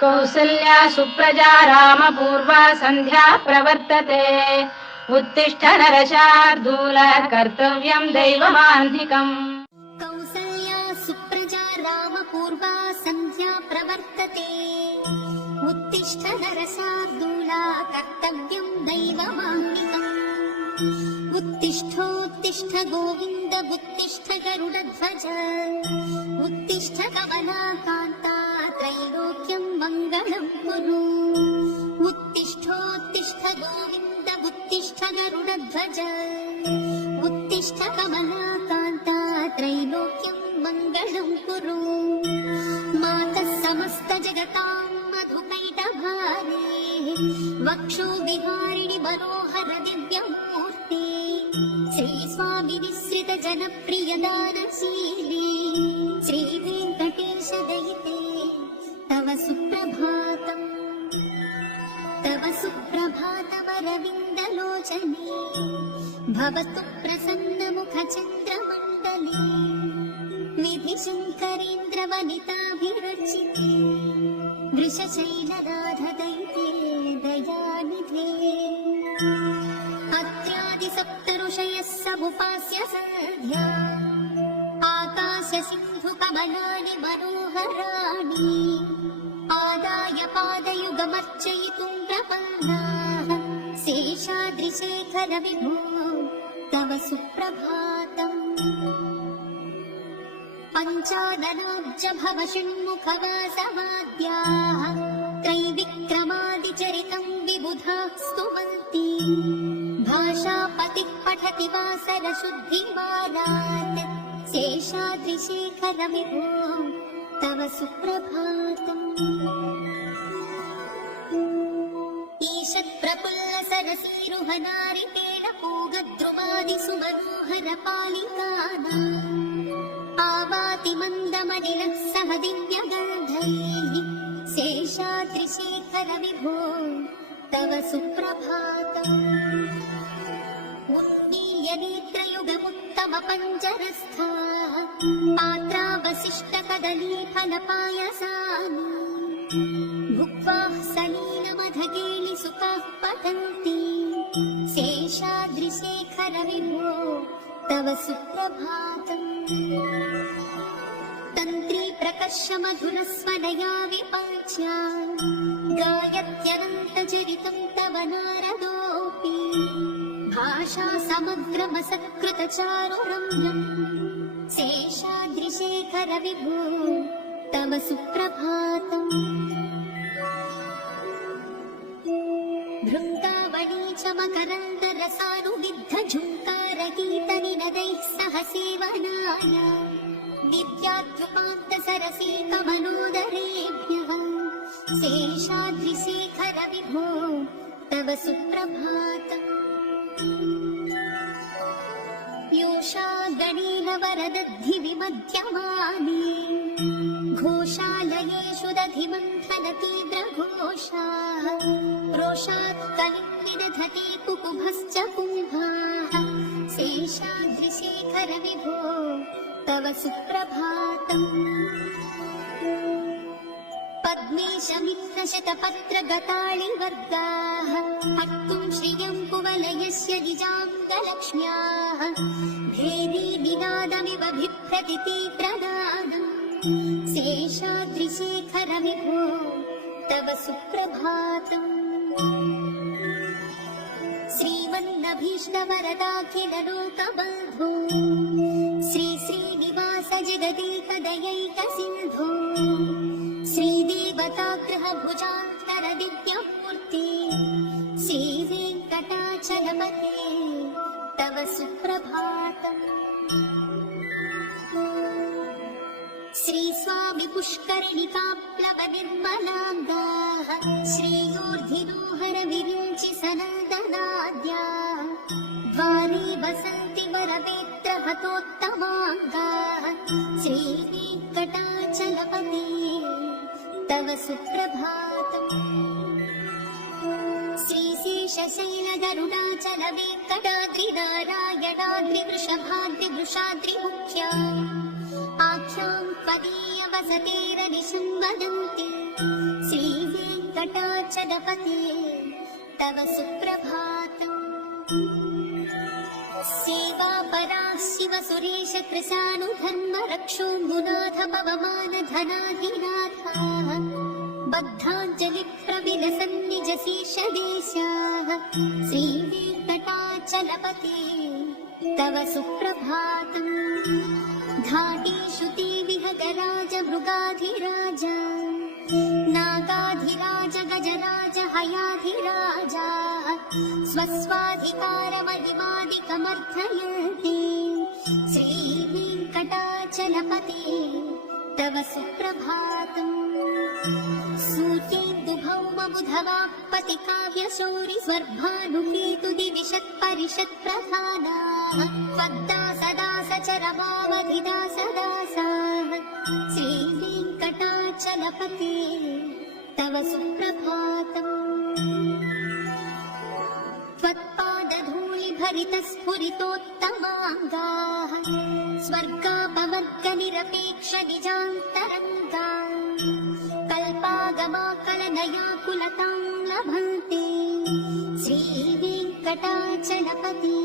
कौसल्या सुप्रजा रामपूर्वा सन्ध्या प्रवर्तते उत्तिष्ठ नरशार्दूल कर्तव्यं दैवमान्धिकम्। कौसल्या सुप्रजा रामपूर्वा सन्ध्या प्रवर्तते उत्तिष्ठ नरशार्दूल कर्तव्यं दैवमान्धिकम्। उत्तिष्ठोत्तिष्ठ गोविन्द उत्तिष्ठ गरुडध्वज उत्तिष्ठ कमलाकान्ता त्रैलोक्यं मङ्गलं कुरु। उत्तिष्ठोत्तिष्ठ गोविन्द उत्तिष्ठ गरुडध्वज उत्तिष्ठ कमलाकान्ता त्रैलोक्यं मङ्गलं कुरु। मातः समस्त जगतां मधुकैटभारे वक्षो विहारिणि मनोहर दिव्यमूर्ते श्रीस्वामि विसृत जनप्रिय दानशीले श्रीवेङ्कटेश दयिते तव सुप्रभातम्। तव सुप्रभातमरविन्दलोचने भवतु प्रसन्नमुखचन्द्रमण्डले विधिशङ्करेन्द्रवनिताभिरचिते वृषशैलनाथदयिते दयानिधे। अत्र्यादिसप्तऋषयः समुपास्य सन्ध्या आकाशसिन्धुकमलानि मनोहराणि आदाय पादयुगमर्चयितुं प्रपन्नाः शेषाद्रिशेखर विभो तव सुप्रभातम्। पञ्चाननाब्ज भव षण्मुखवासवाद्याः त्रैविक्रमादिचरितं विबुधाः स्तुवन्ति भाषापतिः पठति वासरशुद्धिमानात् शेषाद्रिशेखर विभो तव सुप्रभातम्। ईषत् प्रफुल्ल सरसीरुहनारिकेण पूगद्रुमादिसु मनोहर पालिकानाम् आवाति मन्दमनिलः सह दिव्यगन्धैः शेषाद्रिशेखर विभो तव सुप्रभातम्। उन्मीय नेत्रयुगमुत्तम पञ्जरस्थाः पात्रावशिष्टकदलीफलपायसानि भुक्त्वा सलीलमधकेलिसुखाः पठन्ति शेषाद्रिशेखर विभो तव सुप्रभातम्। तन्त्री प्रकर्ष मधुरस्वनया विपाच्या गायत्यनन्तचरितं तव नारदोऽपि भाषा समग्रमसत्कृतचारुरम्यम् शेषाद्रिशेखर विभो तव सुप्रभातम्। भृङ्गावणी च मकरन्दरसानुविद्ध झुङ्कारगीतनिनदैः सह सेवनाय दिव्याद्युपान्तसरसीकमनोदरेभ्यः शेषाद्रिशेखर विभो तव सुप्रभातम्। योषा गणेन वरदद्धि विमध्यमाने घोषालयेषु दधिमन्थन तीव्रघोषाः रोषात् कलिं विदधते कुकुभश्च कुम्भाः शेषाद्रिशेखर विभो तव सुप्रभातम्। पद्मेशमित्रशतपत्रगताळिवर्गाः हक्तुं श्रियं कुवलयस्य निजाङ्गलक्ष्म्याः भेदी निनादमिव बिभ्रति तीव्रनादम् शेषाद्रिशेखर विभो तव सुप्रभातम्। श्रीमन्नभीष्टवरदाखिललोकबन्धो श्री श्रीनिवास जगदेकदयैकसिन्धो श्रीदेवताग्रह भुजान्तर दिव्यमूर्ति श्रीवेङ्कटाचलपते तव सुप्रभातम्। श्रीस्वामि पुष्करिणिकाप्लवनिर्मलाङ्गाः श्रीयोर्धिनोहर विरिञ्चि सनन्दनाद्याः द्वारे वसन्ति वरवेत्रहतोत्तमाङ्गाः श्रीवेङ्कटाचलपते तव सुप्रभातम्। श्रीशेषशैलगरुडाचल वेङ्कटाद्रिनारायणाद्रिवृषभाद्रिवृषाद्रिमुख्या आख्यां पदीय वसतेरनिशं वदन्ति श्री वेङ्कटाचलपते तव सुप्रभातम्। सेवापराः शिव सुरेश कृशानुधर्म रक्षोऽम्बुनाथ पवमान धनाधिनाथाः बद्धाञ्जलिप्रविलसन्निजशीर्षदेशाः श्रीवेङ्कटाचलपते तव सुप्रभातम्। घाटेषु ते विहगराज मृगाधिराज नागाधिराज गजराज हयाधिराज स्वस्वाधिकारमहिमादिकमर्थयन्ते श्रीवेङ्कटाचलपते तव सुप्रभातम्। सूर्येन्दुभौमबुधवाक्पतिकाव्यशौरि स्वर्भानुकेतुदिविशत्परिषत्प्रधानाः त्वद्दासदासचरमावधिदासदासाः श्रीवेङ्कटाचलपते तव सुप्रभातम्। त्वत्पादधूलिभरितस्फुरितोत्तमाङ्गाः स्वर्गापवर्गनिरपेक्षनिजान्तरङ्गाः कल्पागमाकलनयाकुलतां लभन्ते श्रीवेङ्कटाचलपते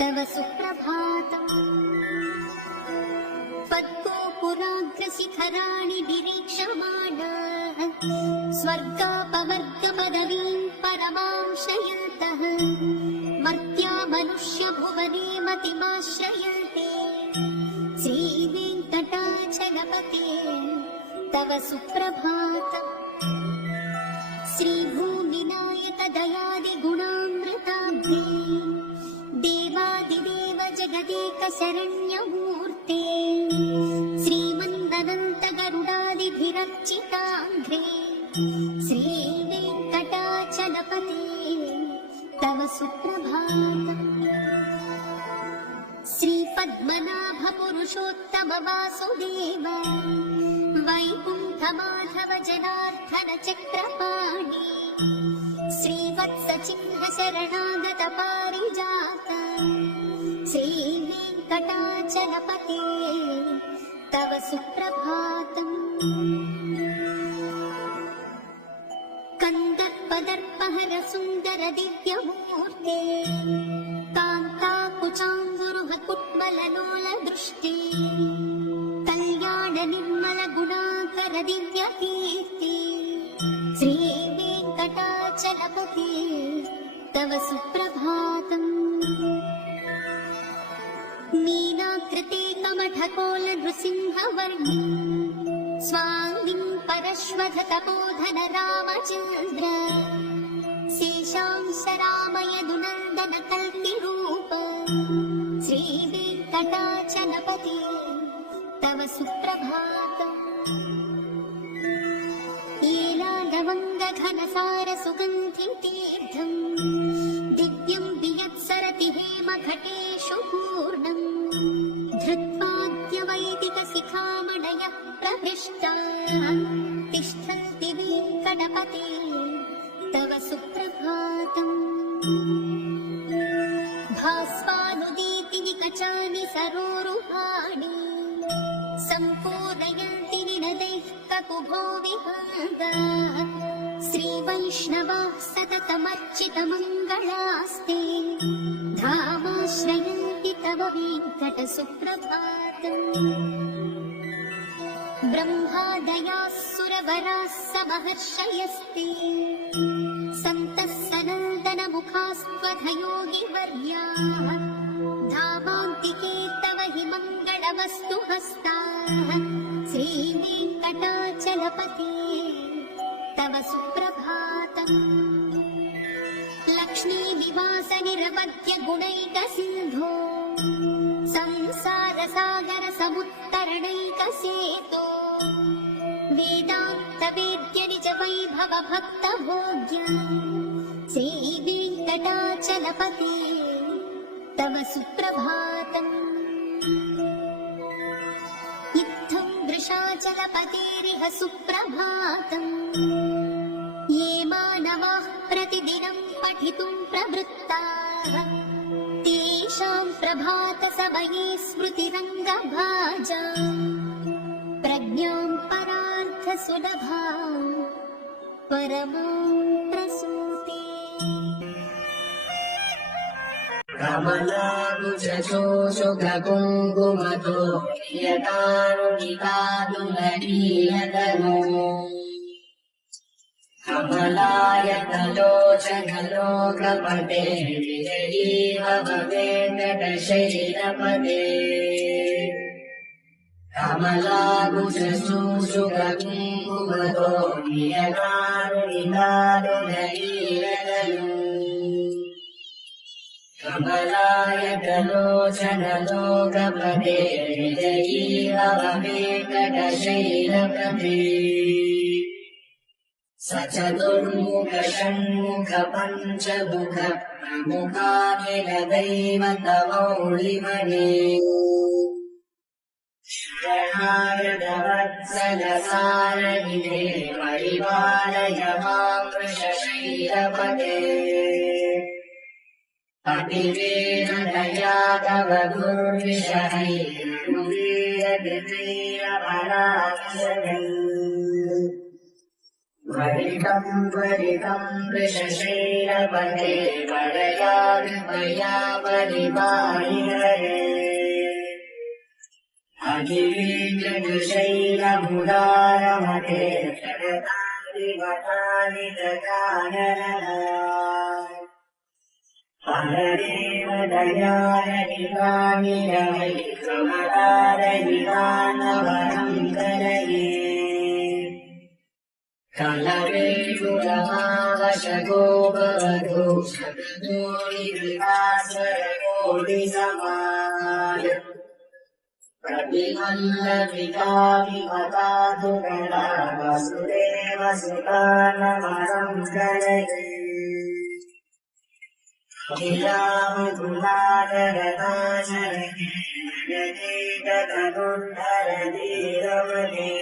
तव सुप्रभातम्। त्वद्गोपुराग्रशिखराणि निरीक्षमाणाः स्वर्गापवर्गपदवीं परमां शयन्तः मर्त्या मनुष्यभुवने मतिमाश्रयन्ते श्रीवेङ्कटाचलपते तव सुप्रभातम्। श्रीभूमिनायक दयादिगुणामृताब्धे देवादिदेव जगदेक शरण्यमूर्ते श्रीमन्दनन्त गरुडादिभिरर्चिताङ्घ्रे श्रीवेङ्कटाचलपते तव सुप्रभातम्। श्रीपद्मनाभ पुरुषोत्तम वासुदेव वैकुण्ठमाधव जनार्दन चक्रपाणि श्रीवत्स चिह्न शरणागत पारिजात श्रीवेङ्कटाचलपते तव सुप्रभातम्। कन्दर्पदर्पहर सुन्दर दिव्यमूर्ते कान्ताकुचाङ्गुरुह कुट्मललोल दृष्टे कल्याण निर्मल गुणाकर दिव्यकीर्ति श्रीवेङ्कटाचलपते तव सुप्रभातम्। मीनाकृते कमठकोल नृसिंहवर्णे स्वाङ्गिं परश्वध तपोधन रामचन्द्र शेषांश रामयदुनन्दन कल्किरूप श्रीवेङ्कटाचलपते तव सुप्रभातम्। लवङ्गघनसार सुगन्धितीर्थम् दिव्यं वियत्सरति हेमघटेषु पूर्णम् धृत्वाद्यवैदिकशिखामणयः प्रभृष्टाः तिष्ठन्ति वेङ्कटपते तव सुप्रभातम्। भास्वानुदीति निकचानि सरोरुहाणि सम्पूर्णयन्ति निनदैः ककुभो विहागाः श्रीवैष्णवाः सततमर्चितमङ्गलास्ते धामाश्रयन्ति तव वेङ्कट सुप्रभातम्। ब्रह्मादयाः सुरवराः समहर्षयस्ते सन्तः सनन्दनमुखास्त्वधयोगिवर्याः धामान्तिके तव हि मङ्गलवस्तु हस्ताः श्रीवेङ्कटाचलपते तव सुप्रभातम्। लक्ष्मीनिवास निरवध्य गुणैक सिन्धो संसारसागर समुत्तरणैक सेतो वेदान्त वेद्य निज वैभव भक्त भोग्य श्रीवेङ्कटाचलपते तव सुप्रभातम्। इत्थं वृषाचलपतेरिह सुप्रभातम्। ये मानवाः प्रतिदिनं पठितुं प्रवृत्ताः तेषां प्रभातसमये स्मृतिरङ्गभाजा प्रज्ञां परार्थसुलभां परमां प्रसूते। कमलाकुचशोषुखकुङ्कुमतो नियतारुणिकादुलनीयतनो कमलायतलोचनलोकपते विजयीव वेङ्कटशैलपते कमलाकुचशोषुखकुङ्कुमतो नियतारुणिकादुलनीयतनो कमलायतलोचनलोकपते विजयीव वेङ्कटशैलपते स चतुर्मुख षण्मुख पञ्चमुख प्रमुखाखिलदैवतमौलिमने शरणागतवत्सलसारनिधे परिपालय मां वृषशैलपते अतिवेदनया तव दुर्विषहैर्नुवीरकृतैरपराधशतैः वरितं वृषशैलपते वरया कृपया परिपाहि हरे अखिलेन्द्रशैलमुदारमते शरतानि ददानरः हरेव दयारहितानि रवै कमलारहितानवरं करये कलवेषुरमावशगोपवधू शतकोटिवृतासरकोटिसमाय प्रतिमल्लविकाविपदाधुकला वसुदेव सुतानवरं करये लीलामधुलाधरनाशरणे जगदेकतनुद्धरधीरमणे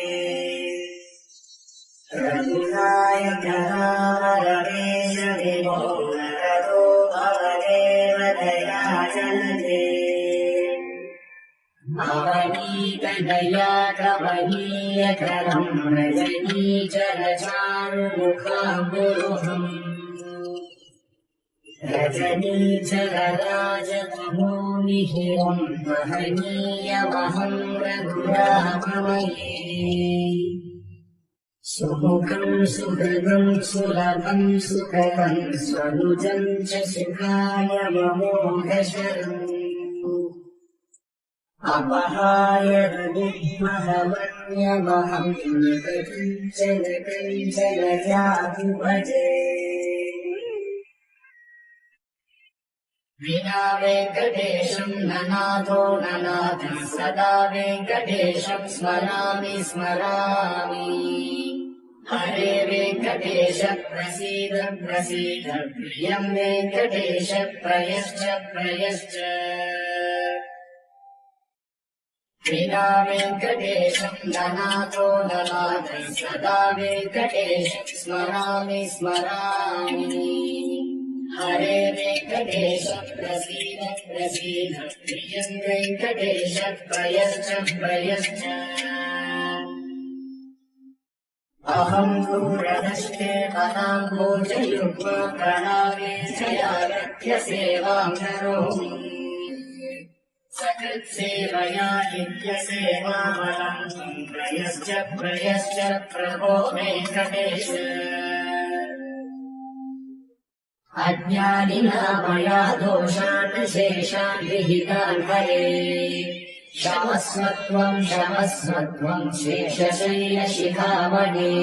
रघुनायकरामरमेश विभो नरदो भवदेव दयाचलते अवनीतदया कवनीयकरं रजनीचरचारुमुखाम्बुरुहम् रजनीचरराजतमोनिहिरं महनीयमहं रघुराममये सुमुखं सुहृदं सुलभं सुखदं स्वनुजं च सुखाय ममोघशरम् अपहाय रघुमहमन्यमहं निकञ्चन जातुभजे विना वेङ्कटेशं ननाथो ननाथः सदा वेङ्कटेशं स्मरामि स्मरामि हरे वेङ्कटेश प्रसीद प्रसीद प्रियं वेङ्कटेश प्रयश्च प्रयश्च विना वेङ्कटेशं ननाथो ननाथः सदा वेङ्कटेशं स्मरामि स्मरामि हरे वेङ्कटेश प्रसीद प्रसीद प्रियं वेङ्कटेश प्रयश्च प्रयश्च अहं दूरदृष्टे पदाम्बोजयुग्मप्रणामेशयागत्य सेवां करोमि सकृत्सेवया नित्यसेवामलं प्रयश्च प्रयश्च प्रभो वेङ्कटेश अज्ञानिना मया दोषान् शेषान् विहितान् हरे क्षमस्वत्वं क्षमस्वत्वं शेषशैलशिखामणे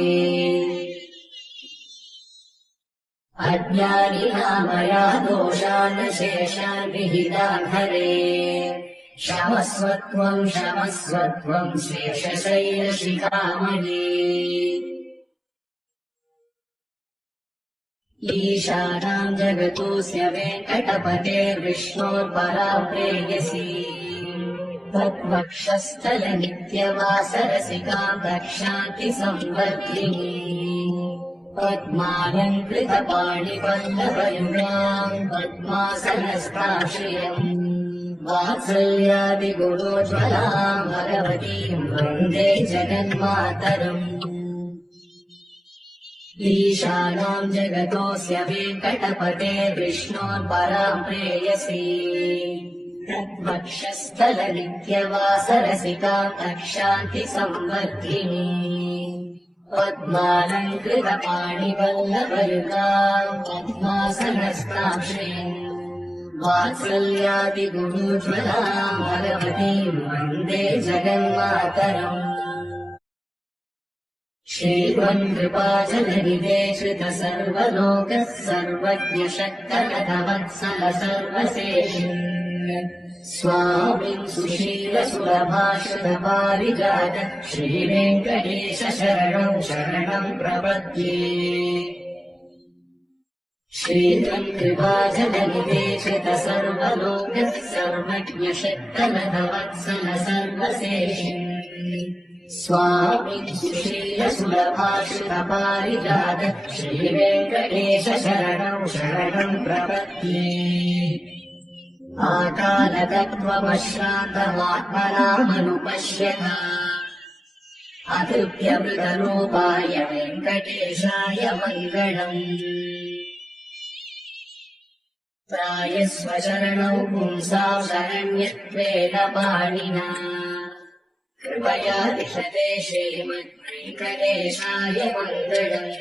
अज्ञानिना मया दोषान् शेषान् विहितान् हरे क्षमस्वत्वं क्षमस्वत्वं शेषशैलशिखामणे ईशानां जगतोऽस्य वेङ्कटपतेर्विष्णोर्परा प्रेयसी तद्वक्षस्थलनित्यवासरसिकां दक्षान्ति संवर्धिनी पद्मालङ्कृतपाणिपल्लवयुगां पद्मासनस्ताश्रियम् वात्सल्यादिगुणोज्ज्वलां भगवतीं वन्दे जगन्मातरम् ईशानाम् जगतोऽस्य वेङ्कटपते विष्णोर्पराम् प्रेयसी तद्वक्षस्थलनित्यवासरसिकाम् तक्षान्तिसंवर्धिनी पद्मालङ्कृतपाणिवल्लभयुगाम् पद्मासनस्ताम् श्रीम् वात्सल्यादिगुणोज्ज्वलाम् भगवतीम् वन्दे जगन्मातरम् श्रीमन्कृपाजननिधे श्रित सर्वलोकः सर्वज्ञशक्तनतवत्सल सर्वशेषिन् स्वामिन् सुशीलसुलभाश्रितपारिजात श्रीवेङ्कटेश शरणम् प्रपद्ये श्रीमन्कृपाजननिधे श्रित सर्वलोकः सर्वज्ञशक्तनतवत्सल सर्वशेषिन् स्वामिन् सुशीलसुलभाश्रितपारिजात श्रीवेङ्कटेश शरणम् प्रपद्ये आकालतत्त्वमश्रान्तमात्मनामनुपश्यता अतृप्यमृतरूपाय वेङ्कटेशाय मङ्गलम् प्रायस्वशरणौ पुंसां शरण्यत्वेन पाणिना कृपया दिशते श्रीमद्वेङ्कटेशाय मङ्गलम्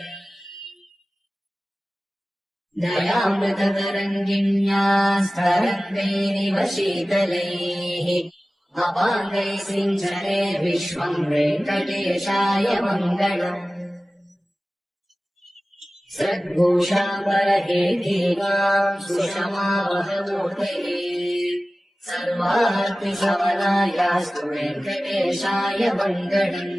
दयामृततरङ्गिण्यास्तरङ्गैरिव शीतलैः अपाङ्गैः सिञ्चते विश्वम् वेङ्कटेशाय मङ्गलम् सद्भूषाम्बरहेतीनाम् सुषमावहमूर्तये सर्वार्तिशमनायास्तु वेङ्कटेशाय मङ्गलम्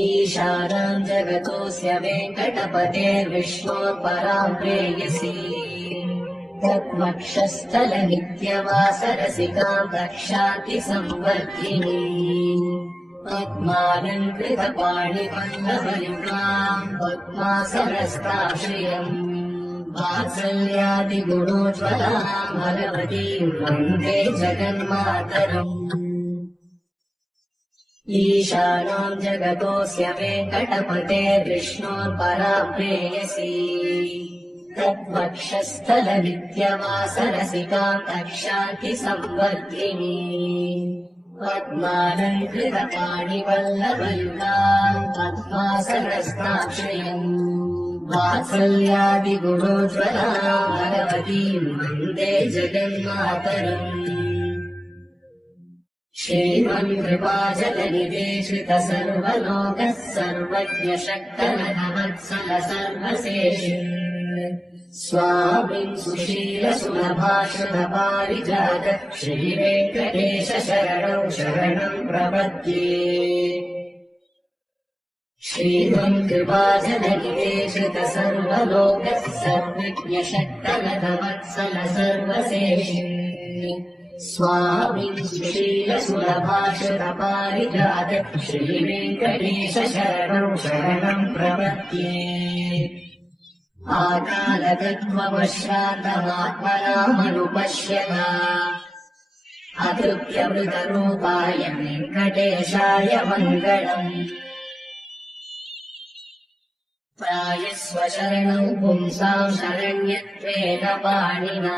ईशानाम् जगतोऽस्य वेङ्कटपतेर्विष्णोर्पराम् प्रेयसी तद्वक्षस्थलनित्यवासरसिकाम् तक्षान्तिसंवर्धिनी पद्मालङ्कृतपाणिवल्लभयुगाम् पद्मासनस्ताम् श्रियम् वात्सल्यादिगुणोज्ज्वलाम् भगवतीम् वन्दे जगन्मातरम् ईशानाम् जगतोऽस्य वेङ्कटपतेर्विष्णोर्पराम् प्रेयसी तद्वक्षस्थलनित्यवासरसिकाम् तक्षान्तिसंवर्धिनी पद्मालङ्कृतपाणिवल्लभयुगाम् पद्मासनस्ताम् श्रियम् वात्सल्यादिगुणोज्ज्वलाम् भगवतीम् वन्दे जगन्मातरम् श्रीमन्कृपाजलनिधे श्रित सर्वलोकः सर्वज्ञशक्तनतवत्सल सर्वशेषिन् स्वामिन् सुशीलसुलभाश्रितपारिजात श्रीवेङ्कटेश शरणम् प्रपद्ये श्रीमन्कृपाजलनिधे श्रित सर्वलोकः सर्वज्ञशक्तनतवत्सल सर्वशेषिन् स्वामिन् सुशीलसुलभाश्रितपारिजात श्रीवेङ्कटेश शरणम् प्रपद्ये आकालतत्त्वमश्रान्तमात्मनामनुपश्यता अतृप्यमृतरूपाय वेङ्कटेशाय मङ्गलम् प्रायस्वशरणौ पुंसां शरण्यत्वेन पाणिना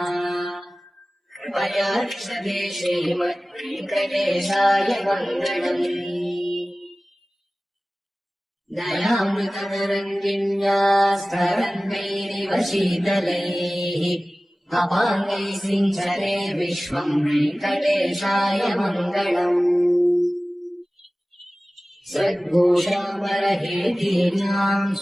कृपया दिशते श्रीमद्वेङ्कटेशाय मङ्गलम् दयामृततरङ्गिण्यास्तरङ्गैरिव शीतलैः अपाङ्गैः सिञ्चते विश्वम् वेङ्कटेशाय मङ्गलम् सद्भूषाम्बरहेतीनाम्